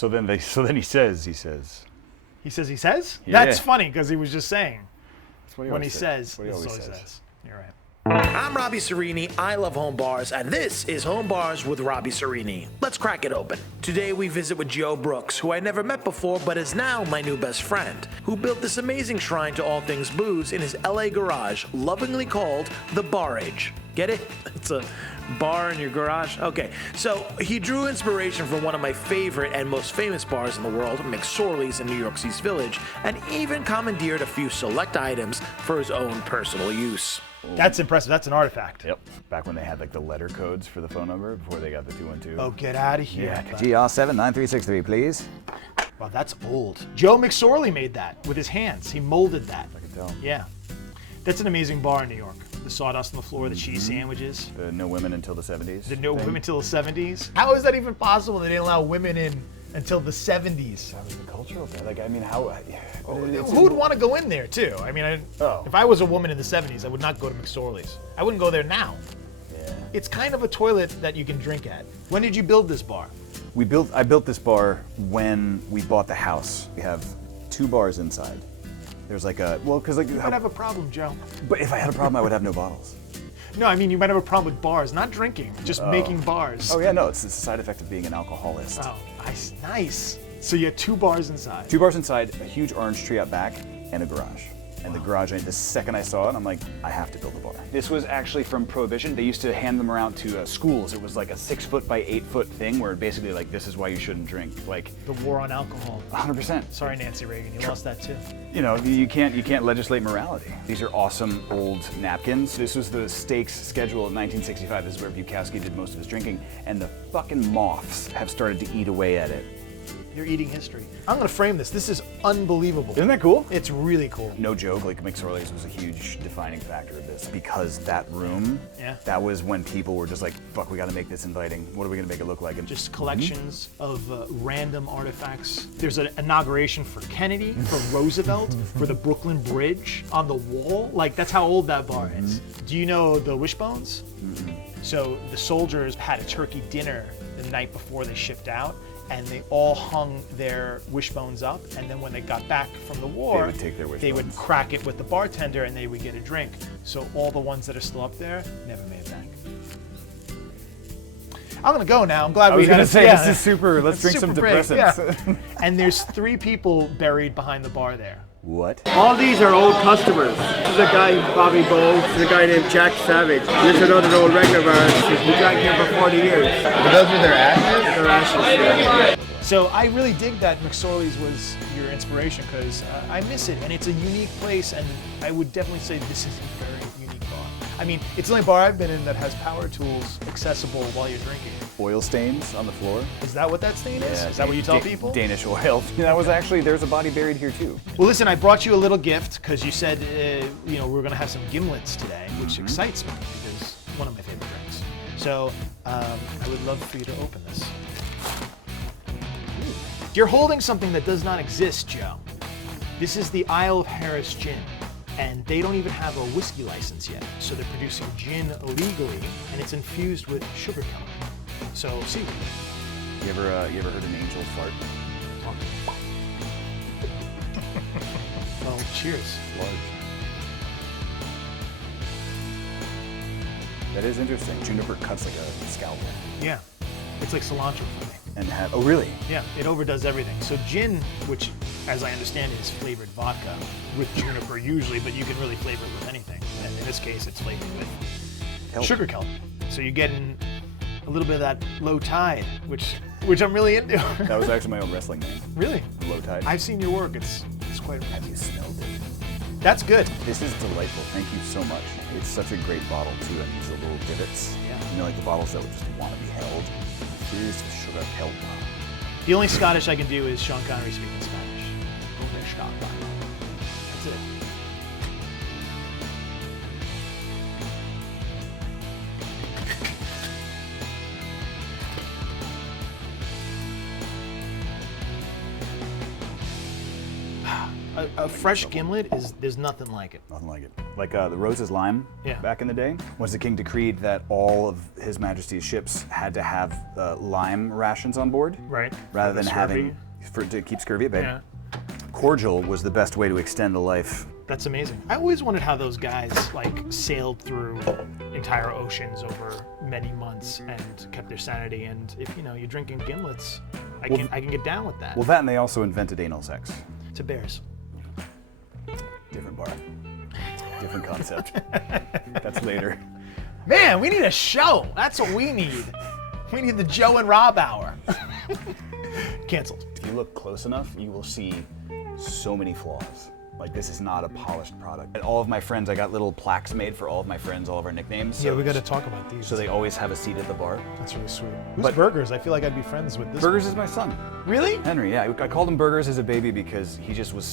So then he says. He says? Yeah. That's funny because he was just saying. That's what When he says. says, That's what he that's always what he says. says. You're right. I'm Robby Serrini. I love home bars, and this is Home Bars with Robby Serrini. Let's crack it open. Today we visit with Joe Brooks, who I never met before but is now my new best friend, who built this amazing shrine to all things booze in his LA garage, lovingly called the Barage. Get it? It's a bar in your garage? Okay, so he drew inspiration from one of my favorite and most famous bars in the world, McSorley's in New York's East Village, and even commandeered a few select items for his own personal use. That's impressive. That's an artifact. Yep. Back when they had like the letter codes for the phone number before they got the 212. Oh, get out of here. Yeah. GR79363, please. Wow, that's old. Joe McSorley made that with his hands. He molded that. I can tell. Yeah. That's an amazing bar in New York. The sawdust on the floor, the cheese sandwiches. The no women until the 70s. The no women till the 70s. How is that even possible? They didn't allow women in until the 70s. That was the cultural thing. Like, I mean, how? Who would want to go in there too? I mean, if I was a woman in the 70s, I would not go to McSorley's. I wouldn't go there now. Yeah. It's kind of a toilet that you can drink at. When did you build this bar? I built this bar when we bought the house. We have 2 bars inside. There's like because like You might have a problem, Joe. But if I had a problem, I would have no bottles. No, I mean, you might have a problem with bars, not drinking, just making bars. Oh yeah, no, it's a side effect of being an alcoholist. Oh, nice. So you had 2 bars inside. 2 bars inside, a huge orange tree out back, and a garage. And the garage, the second I saw it, I'm like, I have to build a bar. This was actually from Prohibition. They used to hand them around to schools. It was like a 6-foot by 8-foot thing where basically like, this is why you shouldn't drink. Like The war on alcohol. 100%. Sorry, Nancy Reagan, you lost that too. You know, you can't legislate morality. These are awesome old napkins. This was the stakes schedule of 1965. This is where Bukowski did most of his drinking, and the fucking moths have started to eat away at it. You're eating history. I'm gonna frame this. This is unbelievable. Isn't that cool? It's really cool. No joke, like McSorley's was a huge defining factor of this because that room, Yeah. that was when people were just like, fuck, we gotta make this inviting. What are we gonna make it look like? And Just collections of random artifacts. There's an inauguration for Kennedy, for Roosevelt, for the Brooklyn Bridge on the wall. Like, that's how old that bar is. Do you know the Wishbones? So the soldiers had a turkey dinner the night before they shipped out, and they all hung their wishbones up, and then when they got back from the war, They would take their they would wishbones. crack it with the bartender and they would get a drink. So all the ones that are still up there never made it back. I'm gonna go now. I'm glad I we was had gonna a- say, yeah. this is super, let's drink some Super break, depressants. yeah. And there's 3 people buried behind the bar there. What? All these are old customers. This is a guy, Bobby Bowles. This is a guy named Jack Savage. This is another old regular of ours. He drank here for 40 years. Those are their ashes? Their ashes, yeah. So I really dig that McSorley's was your inspiration because I miss it, and it's a unique place, and I would definitely say this is a very unique bar. I mean, it's the only bar I've been in that has power tools accessible while you're drinking. Oil stains on the floor. Is that what that stain is? Is that what you tell people? Danish oil. That was actually, there's a body buried here too. Well, listen, I brought you a little gift because you said, we were going to have some gimlets today, which excites me because it's one of my favorite drinks. So I would love for you to open this. You're holding something that does not exist, Joe. This is the Isle of Harris gin, and they don't even have a whiskey license yet. So they're producing gin illegally, and it's infused with sugar cane. So, see. You ever heard an angel fart? Well, cheers. Large. That is interesting. Juniper cuts like a scalpel. Yeah, it's like cilantro for me. And oh really? Yeah, it overdoes everything. So gin, which, as I understand it, is flavored vodka with juniper usually, but you can really flavor it with anything. And in this case, it's flavored with Kelp. sugar kelp. So you're getting a little bit of that low tide, which I'm really into. That was actually my own wrestling name. Really? Low tide. I've seen your work. It's quite. Have you smelled it? That's good. This is delightful. Thank you so much. It's such a great bottle too. And these little divots. Yeah. You know, like the bottles that would just want to be held. Here's the sugar kelp. The only Scottish I can do is Sean Connery speaking Spanish. That's it. A fresh gimlet there's nothing like it. Nothing like it. Like the Rose's lime back in the day, was the king decreed that all of His Majesty's ships had to have lime rations on board, Right. rather than scurvy. having to keep scurvy at bay. Yeah. Cordial was the best way to extend the life. That's amazing. I always wondered how those guys like sailed through entire oceans over many months and kept their sanity. And if you're drinking gimlets, I can get down with that. Well, that and they also invented anal sex. To bears. Different bar, different concept. That's later. Man, we need a show. That's what we need. We need the Joe and Rob hour. Canceled. If you look close enough, you will see so many flaws. Like, this is not a polished product. And all of my friends, I got little plaques made for all of my friends, all of our nicknames. Yeah, we got to talk about these. So they always have a seat at the bar. That's really sweet. Who's Burgers? I feel like I'd be friends with this. Burgers is my son. Really? Henry, yeah. I called him Burgers as a baby because he was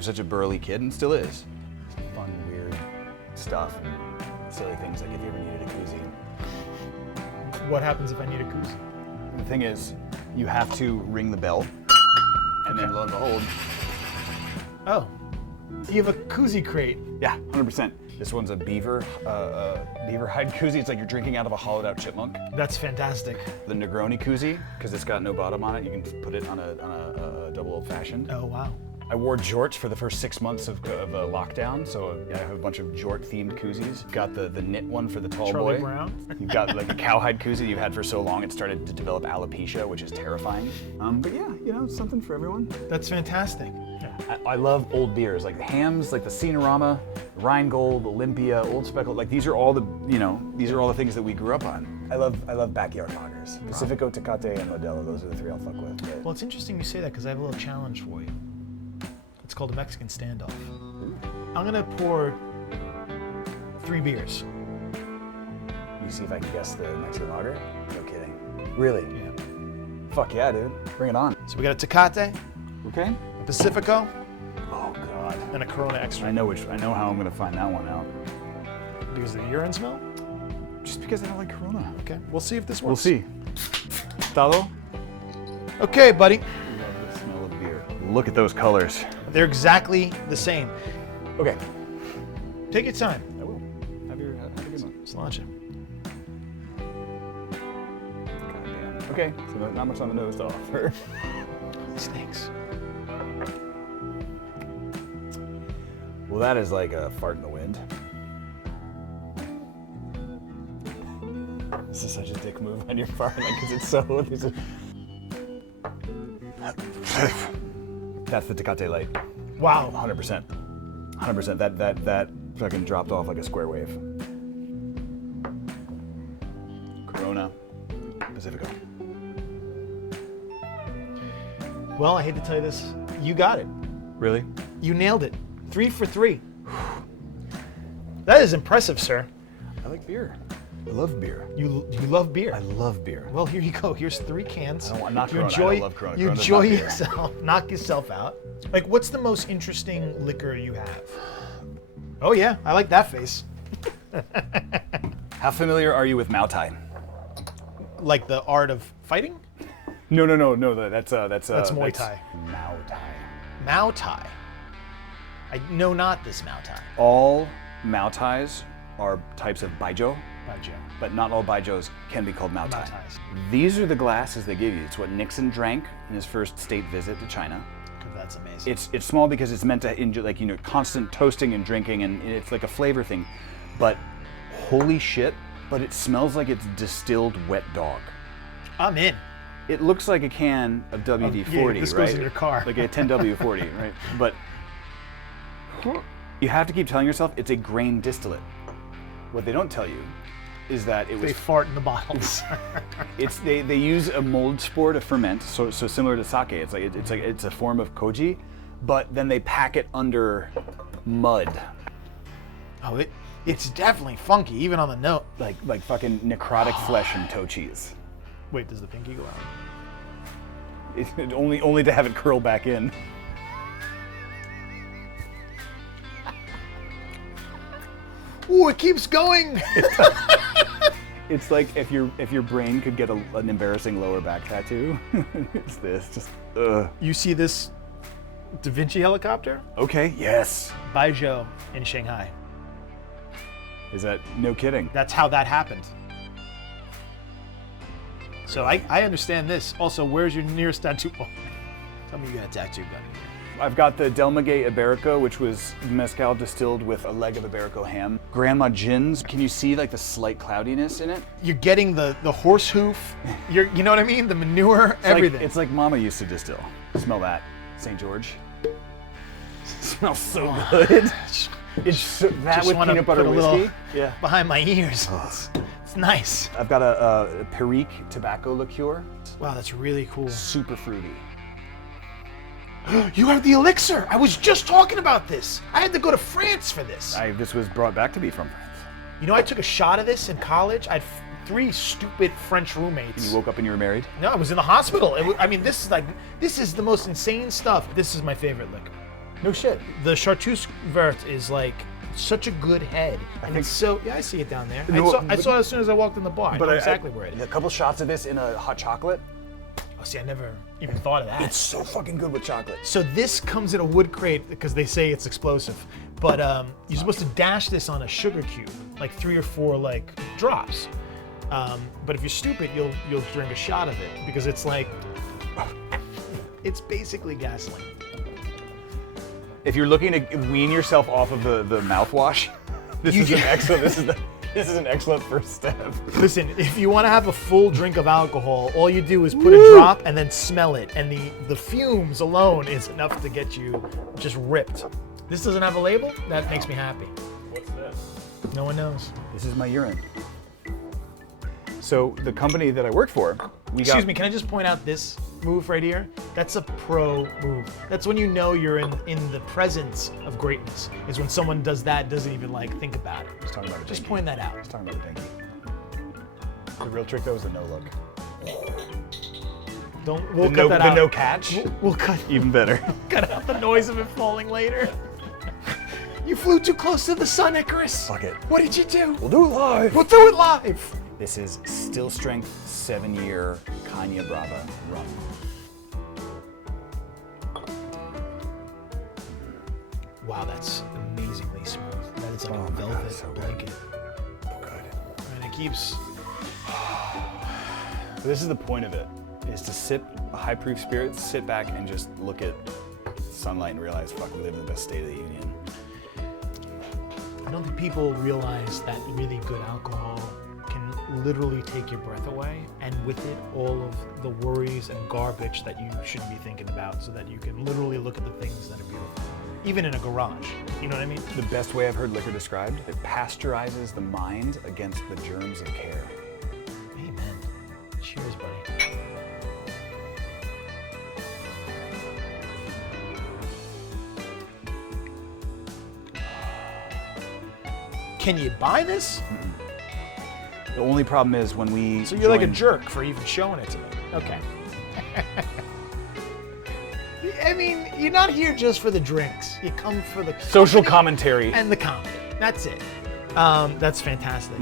such a burly kid and still is. Fun, weird stuff and silly things like if you ever needed a koozie. What happens if I need a koozie? The thing is, you have to ring the bell, and then lo and behold, Oh, you have a koozie crate. yeah, 100%. This one's a beaver hide koozie. It's like you're drinking out of a hollowed out chipmunk. That's fantastic. The Negroni koozie, because it's got no bottom on it, you can put it on a double old fashioned. Oh, wow. I wore jorts for the first 6 months of lockdown, so I have a bunch of jort-themed koozies. Got the knit one for the tall Charlie boy. Brown. You've got like a cowhide koozie you've had for so long it started to develop alopecia, which is terrifying. But yeah, something for everyone. That's fantastic. I love old beers, like Hams, like the Cinerama, Rheingold, Olympia, Old Speckled. Like these are all the things that we grew up on. I love backyard lagers. Pacifico, Tecate, and Modelo. Those are the three I'll fuck with. But Well, it's interesting you say that because I have a little challenge for you. It's called a Mexican standoff. I'm gonna pour 3 beers. you see if I can guess the Mexican lager? No kidding. Really? Yeah. Fuck yeah, dude. Bring it on. So we got a Tecate, Okay. a Pacifico, Oh God. and a Corona Extra. I know how I'm gonna find that one out. Because of the urine smell? Just because I don't like Corona. Okay, we'll see if this works. We'll see. Talo? Okay, buddy. Love the smell of beer. Look at those colors. They're exactly the same. Okay. Take your time. I will. Have a good one. Let's launch it. Goddamn. Okay, so not much on the nose to offer. Stinks. Well, that is like a fart in the wind. This is such a dick move on your part, because it's so. That's the Tecate Light. Wow. 100%. 100%. That fucking dropped off like a square wave. Corona, Pacifico. Well, I hate to tell you this. You got it. Really? You nailed it. 3 for 3. That is impressive, sir. I like beer. I love beer. You love beer. I love beer. Well, here you go. Here's 3 cans. I don't want- not you Corona. I enjoy, don't love Corona. You Corona's enjoy not beer. yourself. Knock yourself out. Like, what's the most interesting liquor you have? Oh yeah, I like that face. How familiar are you with Muay Thai? Like the art of fighting? No. That's Muay Thai. Muay Thai. Muay Thai. I know not this Muay Thai. All Muay Thais are types of baijiu, Baijiu. but not all baijus can be called Muay Thai. Muay Thais. These are the glasses they give you. It's what Nixon drank in his first state visit to China. That's amazing. It's small because it's meant to enjoy, like, constant toasting and drinking, and it's like a flavor thing. But holy shit, but it smells like it's distilled wet dog. I'm in. It looks like a can of WD-40, this right? goes in your car. Like a 10W40, right? But you have to keep telling yourself it's a grain distillate. What they don't tell you is that it was They fart in the bottles. they use a mold spore to ferment, so similar to sake. It's a form of koji, but then they pack it under mud, Oh, it's definitely funky, even on the note. like fucking necrotic flesh and toe cheese. Wait, does the pinky go out? Only to have it curl back in. Ooh, it keeps going. It's like if your brain could get an embarrassing lower back tattoo. It's this, just ugh. You see this Da Vinci helicopter Okay, yes. by Joe in Shanghai. Is that no kidding? That's how that happened. So I understand this. Also, where's your nearest tattoo? Oh, tell me you got a tattoo gun. I've got the Del Maguey Iberico, which was mezcal distilled with a leg of Iberico ham. Grandma Gins, can you see like the slight cloudiness in it? You're getting the horse hoof. You know what I mean? The manure, everything. It's like Mama used to distill. Smell that, St. George. Smells so good. It's so, that Just with wanna peanut butter put a little whiskey. Yeah. behind my ears. It's nice. I've got a Perique tobacco liqueur. Wow, that's really cool. Super fruity. You have the elixir. I was just talking about this. I had to go to France for this. This was brought back to me from France. You know, I took a shot of this in college. I had 3 stupid French roommates. You woke up and you were married? No, I was in the hospital. I mean, this is the most insane stuff. This is my favorite liquor. No shit. The Chartreuse Vert is like such a good head. And it's so, yeah, I see it down there. No, I saw it as soon as I walked in the bar. I know exactly where it is. A couple shots of this in a hot chocolate. Oh, see, I never even thought of that. It's so fucking good with chocolate. So this comes in a wood crate because they say it's explosive. But you're supposed to dash this on a sugar cube, like 3 or 4 like drops. But if you're stupid, you'll drink a shot of it because it's like, it's basically gasoline. If you're looking to wean yourself off of the mouthwash, this is an excellent first step. Listen, if you want to have a full drink of alcohol, all you do is put a drop and then smell it, and the fumes alone is enough to get you just ripped. This doesn't have a label? That makes me happy. What's this? No one knows. This is my urine. So the company that I work for, Excuse me, can I just point out this move right here? That's a pro move. That's when you know you're in the presence of greatness. Is when someone does that, doesn't even like think about it. Just talking about a Just dinky. point that out. Just talking about a dinky. The real trick though is the no look. We'll cut that out. The no catch. We'll cut Even better. cut out the noise of it falling later. You flew too close to the sun, Icarus. Fuck it. What did you do? We'll do it live. We'll do it live. This is still strength 7-year Kanya Brava rum. Wow, that's amazingly smooth. That is like a velvet blanket. Oh, good. And it keeps. So this is the point of it, is to sip a high proof spirit, sit back and just look at sunlight and realize, fuck, we live in the best state of the union. I don't think people realize that really good alcohol can literally take your breath away, and with it, all of the worries and garbage that you shouldn't be thinking about, so that you can literally look at the things that are beautiful. Even in a garage, you know what I mean? The best way I've heard liquor described, it pasteurizes the mind against the germs of care. Amen. Cheers, buddy. Can you buy this? The only problem is when we So you're like a joined- jerk for even showing it to me. Okay. I mean, you're not here just for the drinks. You come for the social company commentary. and the comedy. That's it. That's fantastic.